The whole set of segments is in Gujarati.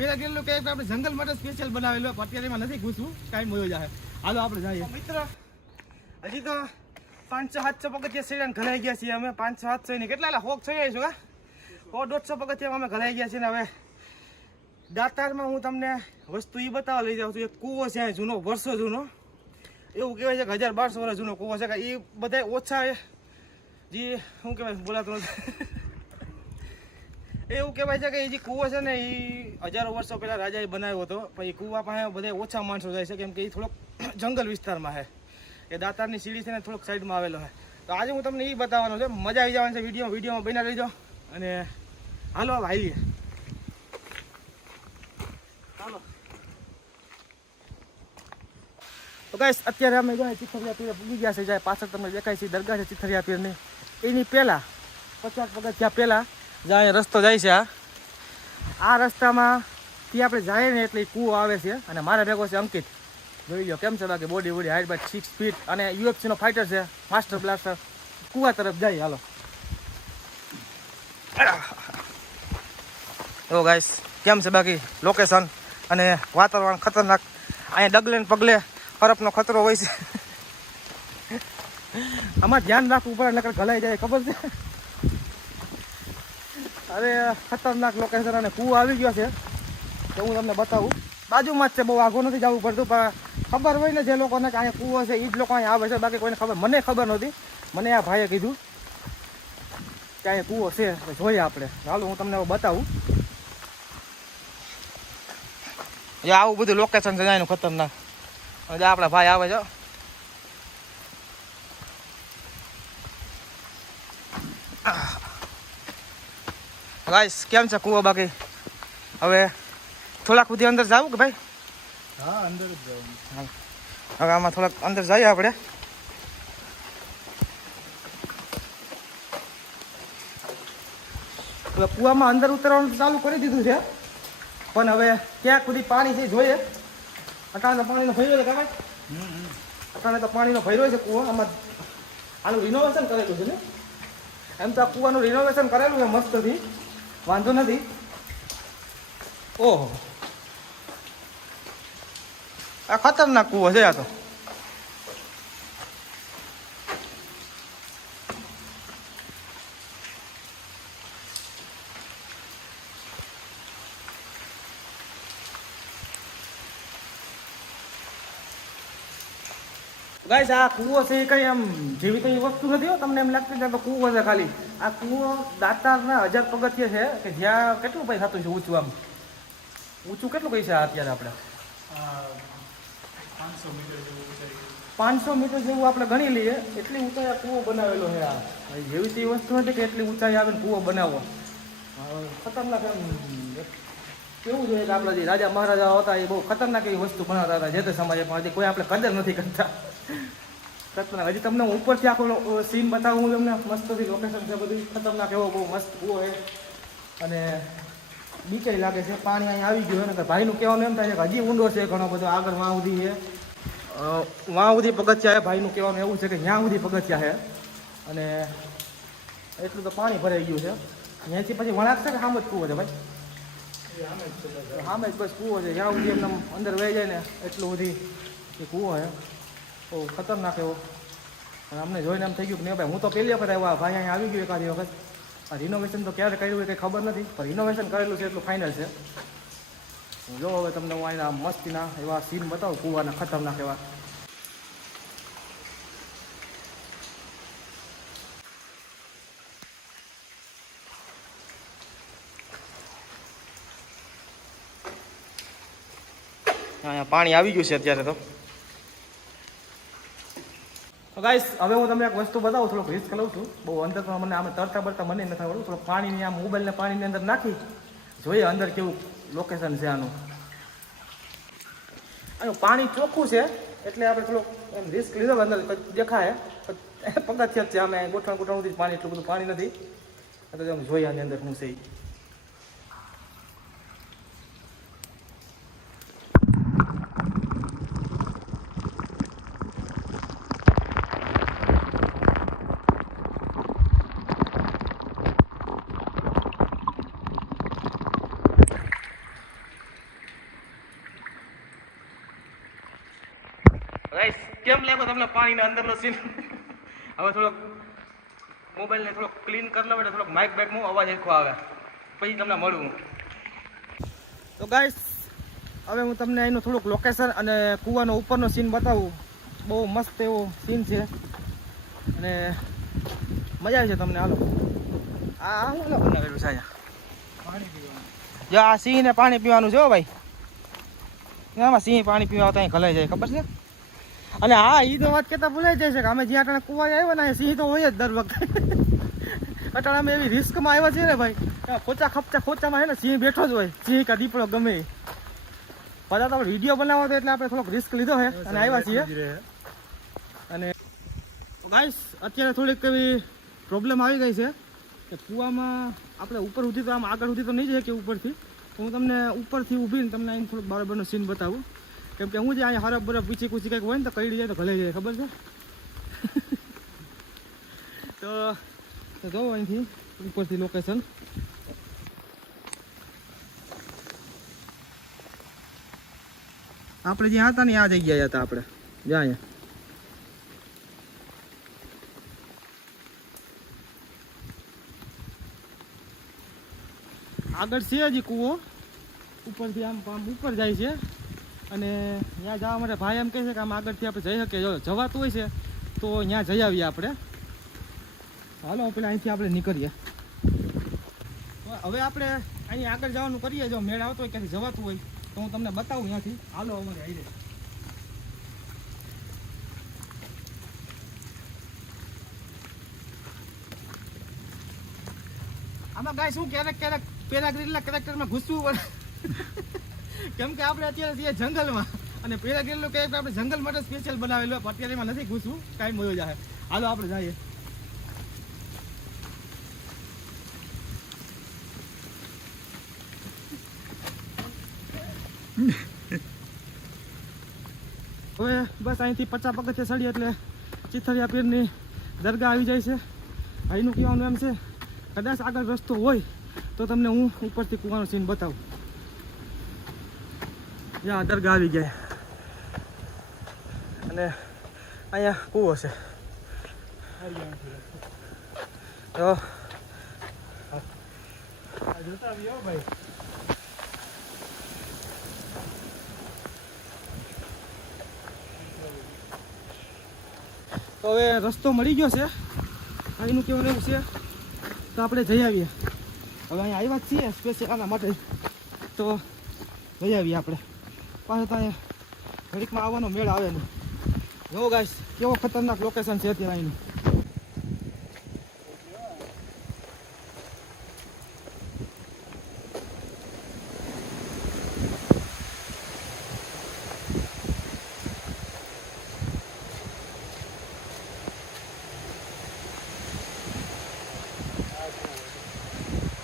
પેલા ગયેલું કે આપણે જંગલ માટે સ્પેશિયલ બનાવેલું, અત્યારે એમાં નથી ઘૂસવું, ટાઈમ વયો જાય. હાલો આપણે જઈએ. મિત્ર હજી તો 500-700 પગથિયા સીડીને ઘલાઈ ગયા છીએ અમે. 500-700 ને કેટલા હોક થઈ આવીશું કા 100-150 પગથિયામાં અમે ઘલાઈ ગયા છીએ ને હવે દાતારમાં હું તમને વસ્તુ એ બતાવવા લઈ જાઉં છું. એક કૂવો છે જૂનો, વર્ષો જૂનો, એવું કહેવાય છે કે 1000-1200 વર્ષ જૂનો કૂવો છે કે એ બધા ઓછા જે શું કહેવાય બોલાતું નથી એવું કહેવાય છે કે એ જે કૂવો છે ને એ હજારો વર્ષો પહેલાં રાજાએ બનાવ્યો હતો, પણ એ કૂવા પાસે બધા ઓછા માણસો જાય છે કેમ કે એ થોડોક જંગલ વિસ્તારમાં છે. એ દાતારની સીડી છે ને થોડોક સાઈડમાં આવેલો છે. તો આજે હું તમને એ બતાવવાનો છે, મજા આવી જવાની છે. વિડીયોમાં બના રહીજો અને હાલો હવે હાલીએ. હાલો તો ગાઈસ અત્યારે અમે જો ચિથરિયા પીર પૂગી ગયા છે. જાય પાછળ તમને દેખાય છે દરગાહ છે ચિથરિયા પીરની, એની પહેલાં 50 પગથિયા પહેલાં જ્યાં રસ્તો જાય છે આ રસ્તામાં થી આપણે જાય ને એટલે કૂવો આવે છે. અને મારા ભેગો છે અંકિત, જોઈ લો કેમ છે બાકી બોડી હાઈટ બાય 6 ફીટ અને યુએફસીનો ફાઇટર છે, માસ્ટર બ્લાસ્ટર. કૂવા તરફ જાય હાલો. ઓ ગાઈસ કેમ છે બાકી લોકેશન અને વાતાવરણ ખતરનાક. અહીંયા ડગલે ને પગલે બરફનો ખતરો હોય છે. આમાં ધ્યાન રાખવું પડે નકર ઘલાઈ જાય, ખબર છે. અરે ખતરનાક લોકેશન અને કૂવો આવી ગયો છે તો હું તમને બતાવું. બાજુમાં જ છે, બહુ આઘું નથી જવું પડતું, પણ ખબર હોય ને જે લોકોને કે અહીંયા કૂવો છે એ જ લોકો અહીંયા આવે છે, બાકી કોઈને ખબર મને ખબર નહોતી. મને આ ભાઈએ કીધું કે અહીંયા કૂવો છે તો જોઈએ આપણે. ચાલો હું તમને બતાવું. આવું બધું લોકેશન છે એનું ખતરનાક. હવે આપણા ભાઈ આવે છે. ગાઈસ કેમ છે કૂવો બાકી? હવે થોડાક સુધી અંદર જાવું કે ભાઈ? હા અંદર જ જવાનું. હવે આમાં થોડાક અંદર જઈએ આપણે. હવે કૂવામાં અંદર ઉતરવાનું ચાલુ કરી દીધું છે, પણ હવે ક્યાંક સુધી પાણી છે જોઈએ. અટાણે તો પાણીનો ભર્યો છે કાકા, અટાણે તો પાણીનો ભર્યો છે કૂવો. આમાં આનું રિનોવેશન કરેલું છે ને, એમ તો આ કૂવાનું રિનોવેશન કરેલું છે મસ્તથી, વાંધો નથી. ઓહો આ ખતરનાક કૂવો છે આ તો. ગાઈસ આ કૂવો છે એ કઈ આમ જેવી કઈ વસ્તુ નથી હો. તમને એમ લાગતું છે કે કૂવો છે ખાલી. આ કૂવો દાતારના 1000 પગથિયા છે કે જ્યાં કેટલું ભાઈ થતું છે ઊંચું? આમ ઊંચું કેટલું કઈ છે અત્યારે આપણે? 500 મીટર જેવું આપણે ગણી લઈએ. એટલી ઊંચાઈ આ કૂવો બનાવેલો છે. આ જેવી તે વસ્તુ નથી કે એટલી ઊંચાઈ આવે ને કૂવો બનાવવો. ખતરનાક એમ કેવું જોઈએ કે આપણા જે રાજા મહારાજા હતા એ બહુ ખતરનાક એવી વસ્તુ બનાવતા હતા જે તે સમયે, પણ હજી કોઈ આપણે કદર નથી કરતા. ખતરનાક. હજી તમને હું ઉપરથી આખો સીન બતાવું હું તમને મસ્તથી. લોકેશન છે બધી ખતરનાક, એવો બહુ મસ્ત કૂવો છે અને બીચાઈ લાગે છે. પાણી અહીંયા આવી ગયું ને ભાઈનું કહેવાનું એમ થાય છે કે હજી ઊંડો છે ઘણો બધો, આગળ વાં સુધી છે, વાં સુધી પગથિયા છે. ભાઈનું કહેવાનું એવું છે કે ત્યાં સુધી પગથિયા છે અને એટલું તો પાણી ભરાઈ ગયું છે. ત્યાંથી પછી વળાક છે કે સામે જ કૂવો છે ભાઈ? સામે જ બસ કૂવો છે. જ્યાં સુધી એમને અંદર વહી જાય ને એટલું બધી એ કૂવો છે. બહુ ખતરનાક એવો. અને અમને જોઈને એમ થઈ ગયું કે નહીં ભાઈ હું તો પહેલી વખત આવ્યા, ભાઈ અહીંયા આવી ગયું એકાદી વખત. આ રિનોવેશન તો ક્યારે કર્યું હોય કંઈ ખબર નથી, પણ રિનોવેશન કરેલું છે એટલું ફાઇનલ છે. જો હવે તમને હું અહીંના મસ્તીના એવા સીન બતાવું કૂવાના ખતરનાક એવા. અહીંયા પાણી આવી ગયું છે અત્યારે તો. ગાઈસ હવે હું તમને એક વસ્તુ બતાવું, થોડોક રિસ્ક લઉં છું બહુ. અંદર તો મને આમે તરતા બરતા મને નથી આવડતું. થોડું પાણીની આમ મોબાઈલને પાણીની અંદર નાખી જોઈએ અંદર કેવું લોકેશન છે આનું. આનું પાણી ચોખ્ખું છે એટલે આપણે થોડુંક એમ રિસ્ક લીધો. અંદર દેખાય પગથિયા જ છે, અમે ગોઠવણથી પાણી, એટલું બધું પાણી નથી. તો આમ જોઈએ આની અંદર શું છે. કેમ લાગ્યો તમને પાણીના અંદરનો સીન? હવે થોડોક મોબાઈલને થોડોક ક્લીન કરી લો એટલે થોડોક માઇક બેકમાં અવાજ સરખો આવે, પછી તમને મળું. તો ગાઈસ હવે હું તમને એનું થોડુંક લોકેશન અને કૂવાનો ઉપરનો સીન બતાવું. બહુ મસ્ત એવો સીન છે અને મજા આવે છે તમને. હાલો આ હું બનાવેલું છે અહીંયા પાણી પીવાનું. જો આ સિંહને પાણી પીવાનું છે હો ભાઈ. આમાં સિંહ પાણી પીવા ત્યાં ખલાઈ જાય ખબર છે. અને હા એ તો વાત કહેતા ભૂલાઈ જાય છે કે અમે જ્યાં અટાણે કૂવા આવ્યા ને સિંહ તો હોય જ દર વખતે. અટાણે અમે એવી રિસ્કમાં આવ્યા છીએ ને ભાઈ, ખોચામાં છે ને સિંહ બેઠો જ હોય, સિંહ કે દીપડો ગમે. બધા તો વિડીયો બનાવો તો એટલે આપણે થોડોક રિસ્ક લીધો છે અને આવ્યા છીએ. અને ગાઈસ અત્યારે થોડીક એવી પ્રોબ્લેમ આવી ગઈ છે કે કૂવામાં આપણે ઉપર સુધી તો આમ આગળ સુધી તો નહીં જાય કે ઉપરથી, તો હું તમને ઉપરથી ઊભીને તમને અહીં થોડુંક બરાબરનો સીન બતાવું. કેમ કે હું જે અહીંયા હરફ બરફ પીછી કૂચી કંઈક હોય ને તો કઈ જાય તો ભલે જાય ખબર છે. તો જોવો અહીંથી ઉપરથી લોકેશન. આપણે જ્યાં હતા ને આ જગ્યાએ હતા આપણે જ્યાં અહીંયા. આગળ છે હજી કૂવો, ઉપરથી આમ ઉપર જાય છે અને ત્યાં જવા માટે ભાઈ એમ કહે છે કે આમ આગળથી આપણે જઈ શકીએ. જો જવાતું હોય છે તો ત્યાં જઈ આવીએ આપણે. હાલો પેલા અહીંથી આપણે નીકળીએ. હવે આપણે અહીં આગળ જવાનું કરીએ. જો મેળ આવતો હોય ક્યાંથી જવાતું હોય તો હું તમને બતાવું ત્યાંથી. હાલો અમારે આવી જાય. આમાં ગાય શું ક્યારેક પેરાગ્રીડના કેરેક્ટરમાં ઘૂસવું પડે. કેમ કે આપણે અત્યારે છીએ જંગલમાં અને પેરાગ્રીડનું કેરેક્ટર આપણે જંગલ માટે સ્પેશિયલ બનાવેલું. અત્યારે એમાં નથી ઘૂસવું, કાંઈ મળ્યો જાય. હાલો આપણે જઈએ. હવે બસ અહીંથી 50 પગથિયા ચડીએ એટલે ચિથરિયા પીરની દરગાહ આવી જાય છે. અહીંનું કહેવાનું એમ છે કદાચ આગળ રસ્તો હોય તો તમને હું ઉપરથી કૂવાનો સીન બતાવું. જ્યાં દરગાહ આવી ગયા અને અહીંયા કૂવો છે. તો જોતા આવ્યો ભાઈ. તો હવે રસ્તો મળી ગયો છે. અહીંનું કહેવાનું એવું છે તો આપણે જઈ આવીએ. હવે અહીંયા આવ્યા જ છીએ સ્પેશિયલ આના માટે, તો જઈ આવીએ આપણે. પાછું તો અહીંયા ઘડીકમાં આવવાનો મેળ આવે નહીં. જો ગાઈસ કેવો ખતરનાક લોકેશન છે અત્યારે અહીંનું.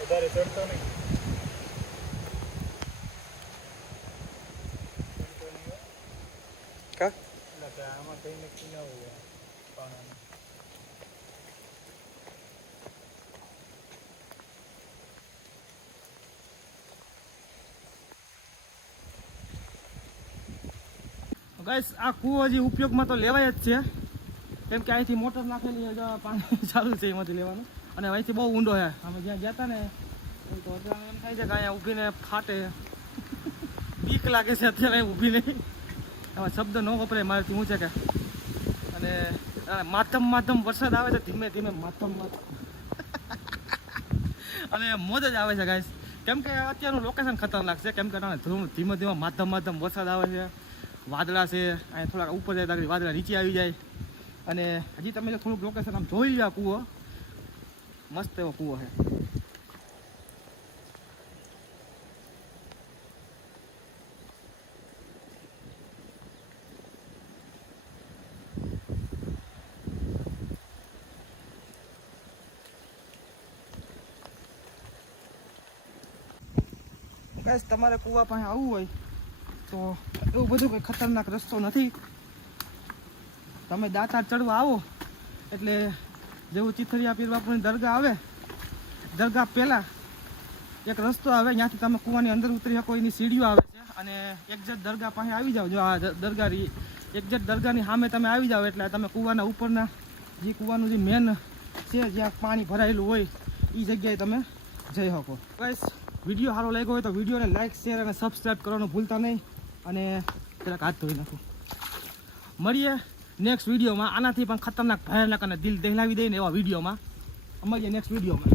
વધારે ચડતો નહીં. કા એટલે કે આમાં કઈ નક્કી ના હોય પાણાનું. ગાઈસ આ કૂવો હજી ઉપયોગમાં તો લેવાય જ છે. કેમ કે અહીંથી મોટર નાખેલી પાણી ચાલુ છે એમાંથી લેવાનું. અને અહીંથી બહુ ઊંડો છે. અમે જ્યાં ગયા હતા ને તો અત્યારે એમ થાય છે કે અહીંયા ઊભીને ફાટે. બીક લાગે છે અત્યારે ઊભી નહીં. એમાં શબ્દ ન વપરાય મારાથી. શું છે કે અને માધમ વરસાદ આવે છે ધીમે ધીમે માધમ અને મોજ જ આવે છે ગાઈસ. કેમ કે અત્યારનું લોકેશન ખતરનાક છે. કેમ કે ધીમે ધીમે માધમ વરસાદ આવે છે. વાદળા છે અહીંયા થોડાક ઉપર જાય તો વાદળા નીચે આવી જાય. અને હજી તમે જો થોડુંક લોકેશન આમ જોઈ લો, કૂવો મસ્ત એવો કૂવો છે. બસ તમારે કૂવા પાસે આવવું હોય તો એવું બધું કંઈ ખતરનાક રસ્તો નથી. તમે દાંતા ચડવા આવો એટલે જેવું ચિથરિયા પીર બાપુની દરગાહ આવે, દરગાહ પહેલાં એક રસ્તો આવે, ત્યાંથી તમે કૂવાની અંદર ઉતરી શકો. એની સીડીઓ આવે છે અને એક્ઝેક્ટ દરગાહ પાસે આવી જાઓ. જો આ દરગાહ એક્ઝેક્ટ દરગાહની સામે તમે આવી જાઓ એટલે તમે કૂવાના ઉપરના જે કૂવાનું જે મેન છે જ્યાં પાણી ભરાયેલું હોય એ જગ્યાએ તમે જઈ શકો. ગાઈસ વિડીયો સારો લાગ્યો હોય તો વિડીયોને લાઇક શેર અને સબસ્ક્રાઈબ કરવાનું ભૂલતા નહીં. અને જરાક હાથ ધોઈ નાખો. મળીએ નેક્સ્ટ વિડીયોમાં આનાથી પણ ખતરનાક ભયાનક અને દિલ દહેલાવી દઈને એવા વિડીયોમાં. મળીએ નેક્સ્ટ વિડીયોમાં.